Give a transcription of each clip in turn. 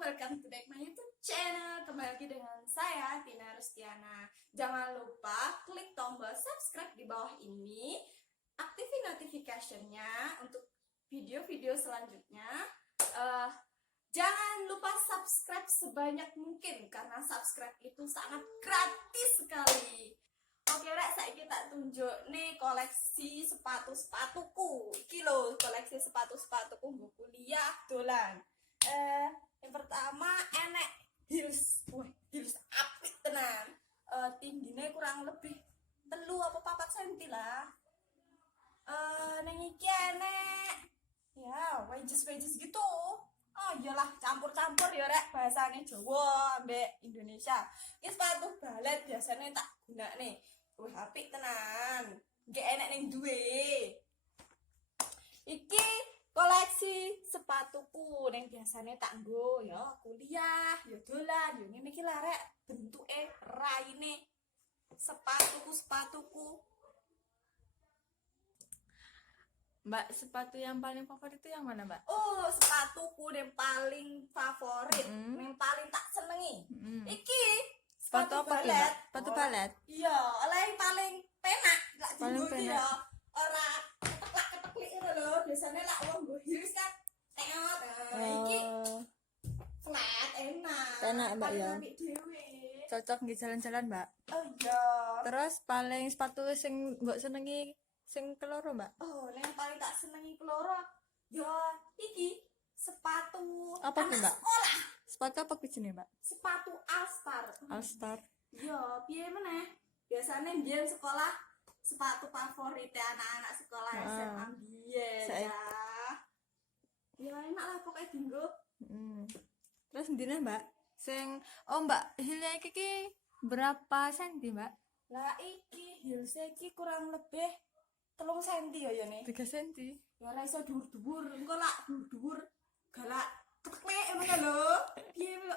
welcome to back my YouTube channel. Kembali lagi dengan saya, Tina Rustiana. Jangan lupa klik tombol subscribe di bawah ini, aktifin notification-nya untuk video-video selanjutnya. Jangan lupa subscribe sebanyak mungkin, karena subscribe itu sangat gratis sekali. Oke rek, saya kita tunjuk nih koleksi sepatu-sepatuku. Iki lho, koleksi sepatu-sepatuku nggo kuliah dolan. Yang pertama enek heels. Wah, heels apik tenan. Tingginya kurang lebih 3 apa 4 cm lah. Neng iki enek ya, wedges gitu. Oh iyalah, campur-campur ya rek, bahasane Jawa ambek Indonesia. Iki sepatu balet biasanya tak gunakne. Wah, apik tenan. Gak enak ning duwe. Iki koleksi sepatuku ning biasane tak nggo ya kuliah, ya dolan, ya ngene iki lah rek, bentuke raine sepatuku. Mbak, sepatu yang paling favorit itu yang mana, Mbak? Oh, sepatuku yang paling favorit, yang paling tak senengi. Iki Sepatu apa tuh, Mbak? Sepatu balet? Iya, oleh yang paling penak, gak Paling dinggo penak. ya. Ora keteklak-keteklik ngono lho. Biasane lak wong nggo heels kan teot. Iki flat enak. Enak, Mbak, ya. Paling apik dhewe. Cocok nggih jalan-jalan, Mbak. Oh iya. Terus paling sepatu sing mbok senengi sing keloro, Mbak? Oh, yang paling tak senengi keloro ya iki sepatu Apa tuh, anak Mbak? sekolah. Sepatu apa kucine, Mbak? Sepatu All-Star. All-Star. Yo, piye meneh? Biasanya biyen sekolah sepatu favorit anak-anak sekolah SMA biyen Saya- ya. Ya enak lah pokoknya dinggo. Terus ndine, Mbak? Sing Mbak, hilnya iki berapa senti, Mbak? Lah iki heels iki kurang lebih 3 cm ya nih. 3 senti. Ya ora iso dhuwur-dhuwur, engko lak dhuwur-dhuwur galak ketek ngono lho. Piye lho?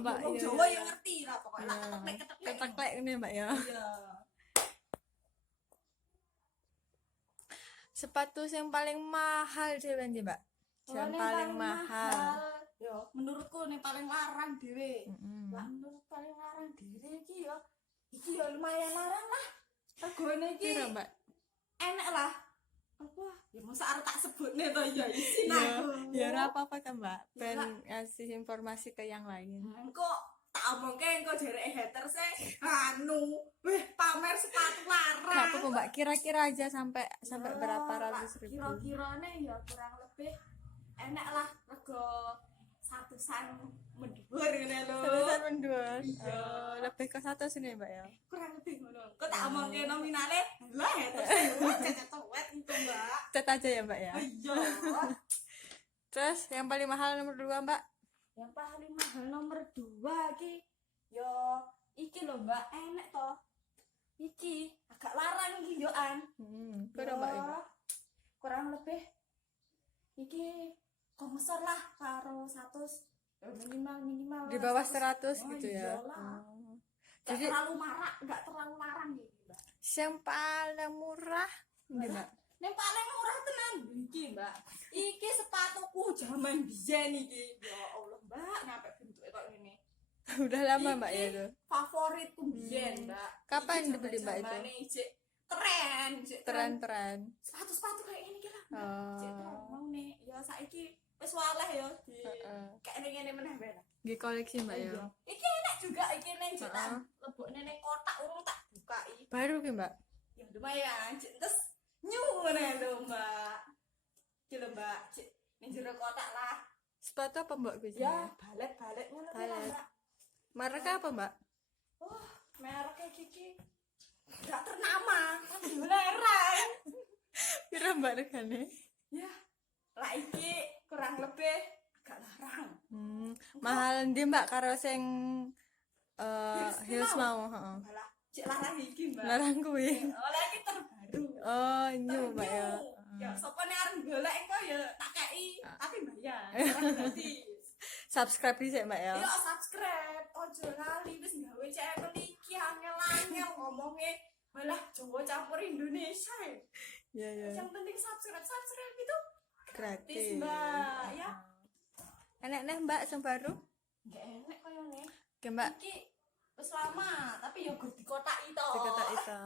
Mbak, Wong iya. Jawa ya ngerti lah pokoknya lak ketek-ketek. Keteklek ini, Mbak ya. Iya. Sepatu yang paling mahal dhewe ndi, Mbak? Yang paling mahal. Yo, menurutku nih paling larang dhewe. Mm-mm. Lah menurut paling larang dhewe iki ya lumayan larang lah. Regane iki Piro, Mbak? enak lah. Apa? Ya masa arep tak sebutne to ya isin aku. Ya ora apa-apa kan, Mbak. Ben Ya. ngasih informasi ke yang lain. Engko tak omongke engko jereke hater se weh pamer sepatu larang. Gak apa-apa, Mbak. Kira-kira aja sampai berapa ratus ribu. Kira-kirane ya kurang lebih enak lah rego 100-an mendhuwur ngene lho. Satusan menduan. Iya. Lebih ke 100 ini, Mbak ya. Kurang lebih ngono. Kok tak omongke nominale lah hater se cecet itu Mbak. Cat aja ya, Mbak ya. Iya. Terus yang paling mahal nomor 2, Mbak? Yang paling mahal nomor 2 iki yo iki lho Mbak, enek to. Iki agak larang iki yo an. Piro, Mbak ya? Kurang lebih iki konsor lah karo 100 minimal Di bawah 100. 100 gitu ya. Iyalah. Gak Jadi terlalu marak, gak terlalu larang gitu Mbak. yang paling murah ndi, Mbak? Yang paling murah tenan iki Mbak. Iki sepatuku zaman biyen iki. Ya Allah Mbak, nyampe bentuke kok ngene. Udah lama, Mbak ya itu. Favoritku biyen Mbak. Kapan Iki dibeli, Mbak, itu? zamane ijek tren, ijek Tren-tren. sepatu-sepatu kayak ini kira Oh. ijek tren mau nih. Ya saiki wis waleh ya di Heeh. kayak ngene meneh bae. Nggih koleksi, Mbak ya. Iya. Iki enak juga iki ning jetan. Lebokne ning kotak urung tak bukai. Baru ki, Mbak. Ya lumayan, cek terus nyu ngene lho Mbak. Iki lho Mbak, cek ning jero kotak lah. Sepatu apa, Mbak kuwi? Ya, balet-balet ngono kuwi lah, Balet. Mbak. Merek apa, Mbak? Oh, mereknya Kiki gak ternama, tapi larang. Piro, Mbak regane? Ya, lah iki kurang lebih agak larang. Mahal ndi, Mbak, karo sing heels mau. mau, heeh. Malah cek larang iki, Mbak. Larang kuwi. Oleh iki terbaru. Oh, new, Mbak ya. Ya, sapa nek arep golek engko ya tak kei, tapi bayar. Gratis. Subscribe dhisik, Mbak ya. Yo subscribe, ojo lali wis gawe channel iki angel-angel ngomongnya malah Jawa campur Indonesia. Iya, iya. Yang penting subscribe itu Gratis. Mbak ya. Enek neh mbak sing baru. Nggak enak kayaknya. Oke mbak. Iki wis lama, tapi ya gur dikothaki to. Diketok itu.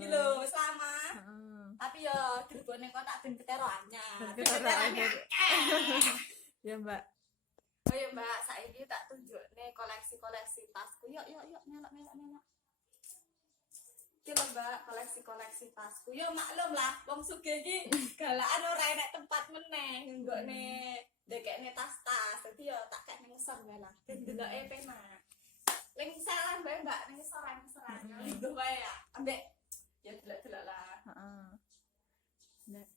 Iki lho wis lama. Heeh. Tapi ya direbone kotak ben ketero anyar. Ben Ben ketero ketero anyar. anyar. Ya mbak. Oh ya mbak, saiki tak tunjukne koleksi-koleksi tasku. Yuk melok. Iki lho mbak, koleksi-koleksi tasku. Yo maklum lah, wong sugih iki galakan ora enek tempat meneh nggone ndekekne tas-tas. Dadi yo tak kek ning ngisor wae lah. Ben deloke penak. Ning salah mbak ning ngisor Lho wae ya. Ambek ya delok-delok lah. Heeh.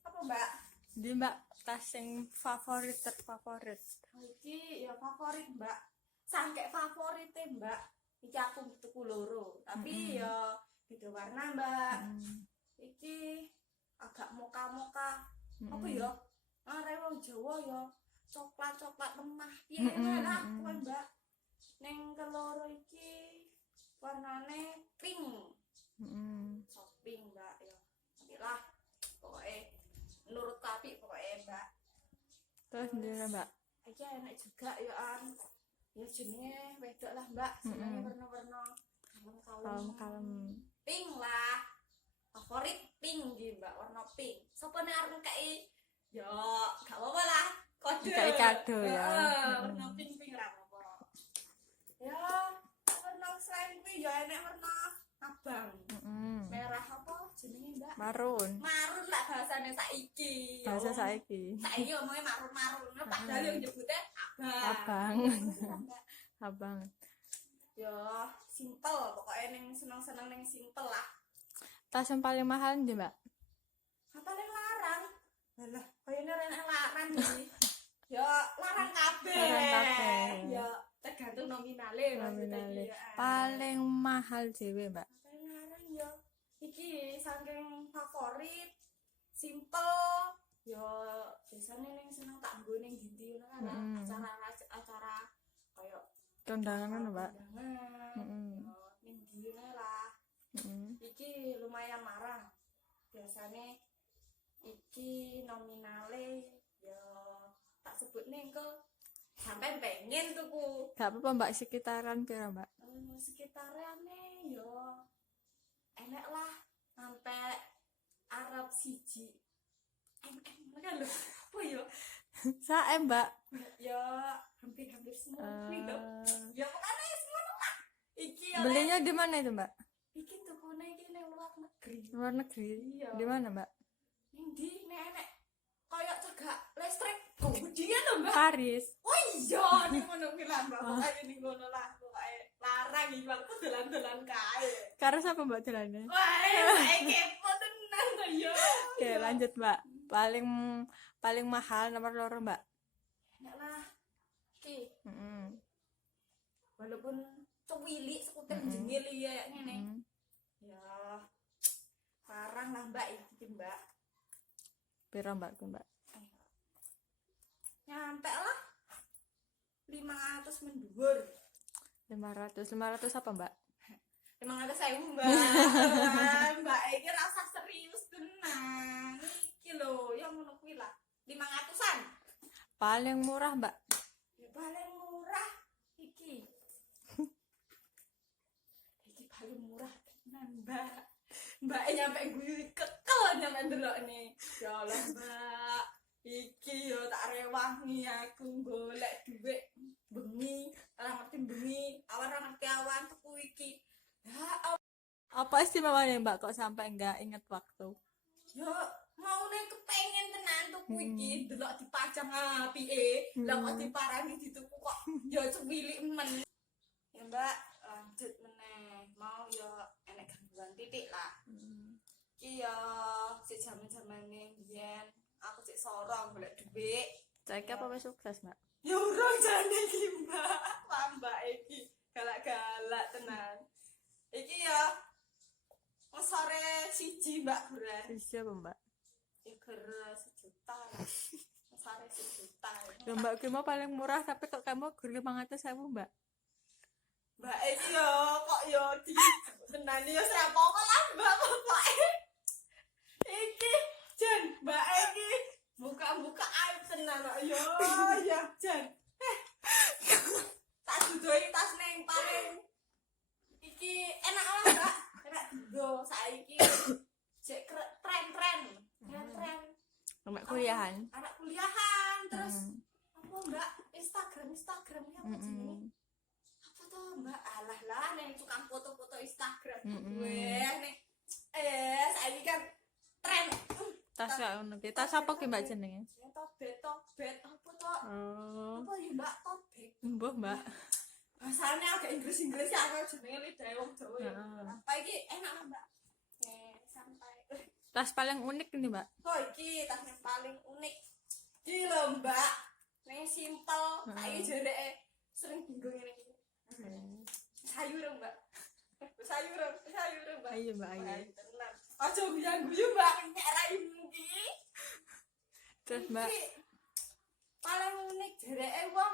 Apa mbak? Di mbak tas sing favorit terfavorit. Iki ya favorit mbak, sangke favorite mbak. Iki aku tuku loro, tapi ya beda warna mbak. Iki agak moka-moka. Apa ya? Arek wong Jawa ya coklat lemah. Piye lah kowe mbak. Ning keloro iki warnane pink. Pink mbak ya. Tapi lah pokoke menurut tapi pokoke mbak. Terus sendiri mbak. Iki enak juga ya an. Ya jenenge wedok lah mbak, senenge warna-warna kalem-kalem. Pink lah. Favorit pink iki mbak, warna pink. Sopo nek arep kei ya gak apa-apa lah. Kode. Kei kado ya. Warna pink ra apa-apa. Ya, warna selain kuwi ya enak warna abang. Merah apa jenenge mbak? Marun. Marun lah bahasane saiki. Bahasa saiki. Saiki omongnya marun-marun, padahal yang nyebutnya abang. Abang. Ya, simple pokoknya ning seneng-seneng ning simple lah. Tas yang paling mahal ndi, Mbak? Apa yang larang? Alah, kayaknya renek larang iki. Ya, larang kabeh. Larang kabeh. Ya, tergantung nominale Nominale. maksudnya. Paling mahal dhewe, Mbak. Apa yang larang ya? Iki saking favorit, simple. Ya, biasanya ning seneng tak nggo ning ndi ngono kan. Acara kayak Kondangan ngono, Mbak. Ning ndi lah. Iki lumayan larang. Biasanya iki nominale ya tak sebut nih engko sampai pengen tuku. Gak apa-apa, Mbak, sekitaran pira, Mbak? Sekitarane ya enek lah sampai Arab siji kan lho apa ya Sae, Mbak. ya hampir semua kuwi lho ya pokoknya semua lah iki ya Belinya di mana itu, Mbak? iki tukune iki ning luar negeri Luar negeri. Iya. Di mana, Mbak? ning ndi nenek kayak cegak listrik kemudian lho mbak Paris. oh iya ning ngono kuwi lah mbak pokoknya ning ngono lah pokoknya larang iki waktu dolan-dolan kae Karo sapa, Mbak, jalannya? wah kepo tenan to yo Oke, lanjut, Mbak. Paling mahal nomor loro, Mbak. enak lah iki walaupun cuwili sekutir jengil ya ngene ya larang lah mbak iki mbak Pira, Mbak, ku, Mbak? nyampe lah 500 mendur 500 apa, Mbak? 500.000 mbak mbak iki rasa serius tenang iki lho yang ngono kuwi lah 500-an Paling murah, Mbak. ya paling murah iki paling murah tenan mbak nyampe guyu kekel nyampe ndelok nih ya Allah mbak iki yo tak rewangi aku golek dhuwit bengi ora ngerti bengi awan ora ngerti awan tuku iki ya Apa istimewanya, Mbak, kok sampai nggak inget waktu? yo mau nih kepengen tenan tuku iki delok dipajang apike lah kok diparani dituku kok yo cuwilik men ya mbak lanjut meneh mau yo enek gangguan titik lah iki yo sik jaman-jamane biyen aku sik sorong golek dhuwit Saiki apa wis sukses, Mbak? ya urung jane iki mbak mbak iki galak-galak tenan iki ya sore siji mbak beras Bisa apa, Mbak? ya beras 1 juta lah sore 1 juta Ya, Mbak, ki mau paling murah tapi kok kamu gur 500.000, Mbak. mbak iki yo kok yo di tenan yo ora apa-apa lah mbak pokoke iki jan mbak iki buka-buka aib tenan kok yo ya jan lah mbak enak dulu saiki cek tren Mbak kuliahan. anak kuliahan terus Mm. apa mbak Instagramnya apa jenenge Mm. apa tuh mbak alah lah neng tukang foto-foto Instagram Mm-mm. gue nih saiki kan tren Tas ya ngono ki. Tas apa ki Mbak jenenge? tobet apa tuh Oh. apa ya mbak tobet Mbah, Mbak. bahasanya agak Inggris ya aku jenenge lidah wong Jawa ya Heeh. apa iki enak lah mbak santai Tas paling unik ini, Mbak. oh iki tas yang paling unik iki lho mbak ning simpel saiki jareke sering bingung ngene iki sayur mbak mbak Ayo, Mbak, ayo. tenan aja guyu mbak nyek raimu iki Terus, Mbak. Iki paling unik jareke wong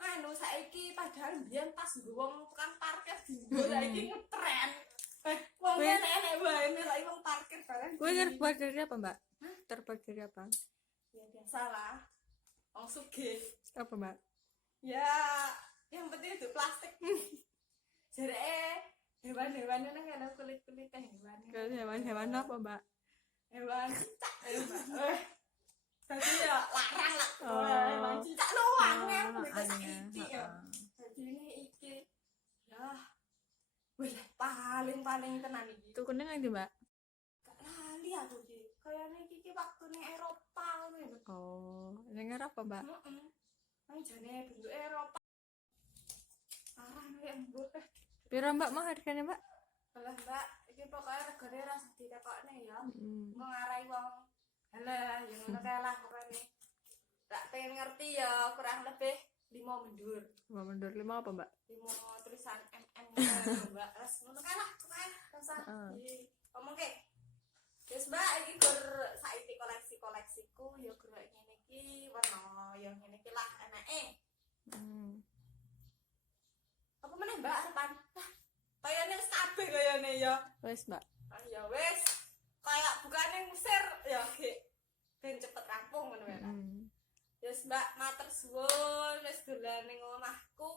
anu saiki padahal biyen pas wong tukang parkir dinggo saiki ngetren wong Kowe- enek wae saiki wong parkir bareng Gue terbuat dari apa, Mbak? Terbuat dari apa? ya biasalah wong sugih Apa, Mbak? ya yang penting itu plastik jareke hewan-hewan nang ana kulit-kulit hewan Kalau hewan-hewan apa, Mbak? hewan cicak mbak tadi ya larang lah Oh. hewan cicak doang ya Oh, mereka aneh. saiki ya Heeh. jadi ini iki ya wih paling tenan iki Itu kuning nanti, Mbak. gak lali aku iki kayaknya iki waktu ning Eropa ngono ya Oh, yang apa, Mbak? heeh nang jane bentuk Eropa arah nek mbok Piro, Mbak, mau harganya, Mbak? lah mbak iki pokoknya regane rasa ditekokne ya Mm. mau ngarai wong halah ya ngono kae lah pokoknya tak pengen ngerti ya kurang lebih 5 mundur Mbak mundur 5 apa, Mbak? 5 tulisan gitu, mbak terus ngono kae lah pokoknya rasa Heeh. ngomong ke wis mbak iki gur saiki koleksiku ya gur ngene iki warna ya ngene iki lah enake Mm. apa meneh mbak arepan kayane wis kabeh kayane ya Wes, Mbak. ah ya wis kayak bukane ngusir ya ge ben cepet rampung ngono ya Mm. wis mbak matur suwun wis dolan ning omahku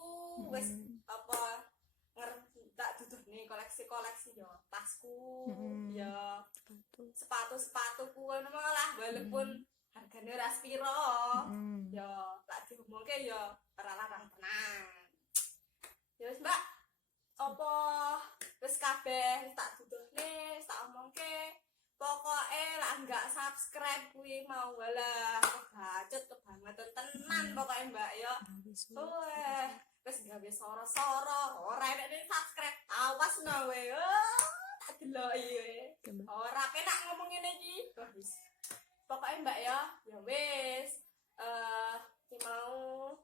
wis apa ngerti tak duduhne koleksi ya tasku ya sepatu-sepatuku ngono malah walaupun hargane ora sepiro Mm. ya tak diomongke ya ora larang tenan ya wis mbak apa wis kabeh wis tak duduhne wis tak omongke pokoke lak enggak subscribe kuwi mau walah kebacut kebangetan tenan pokoke mbak ya wis gawe soro-soro ora enek ning subscribe awas no we tak deloki we ora penak ngomong ngene iki wis pokoke mbak ya wis iki mau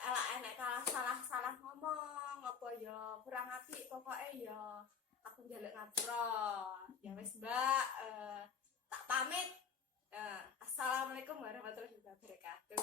elak enek salah ngomong apa ya kurang apik pokoke ya aku njaluk ngapura ya wis mbak tak pamit assalamualaikum warahmatullahi wabarakatuh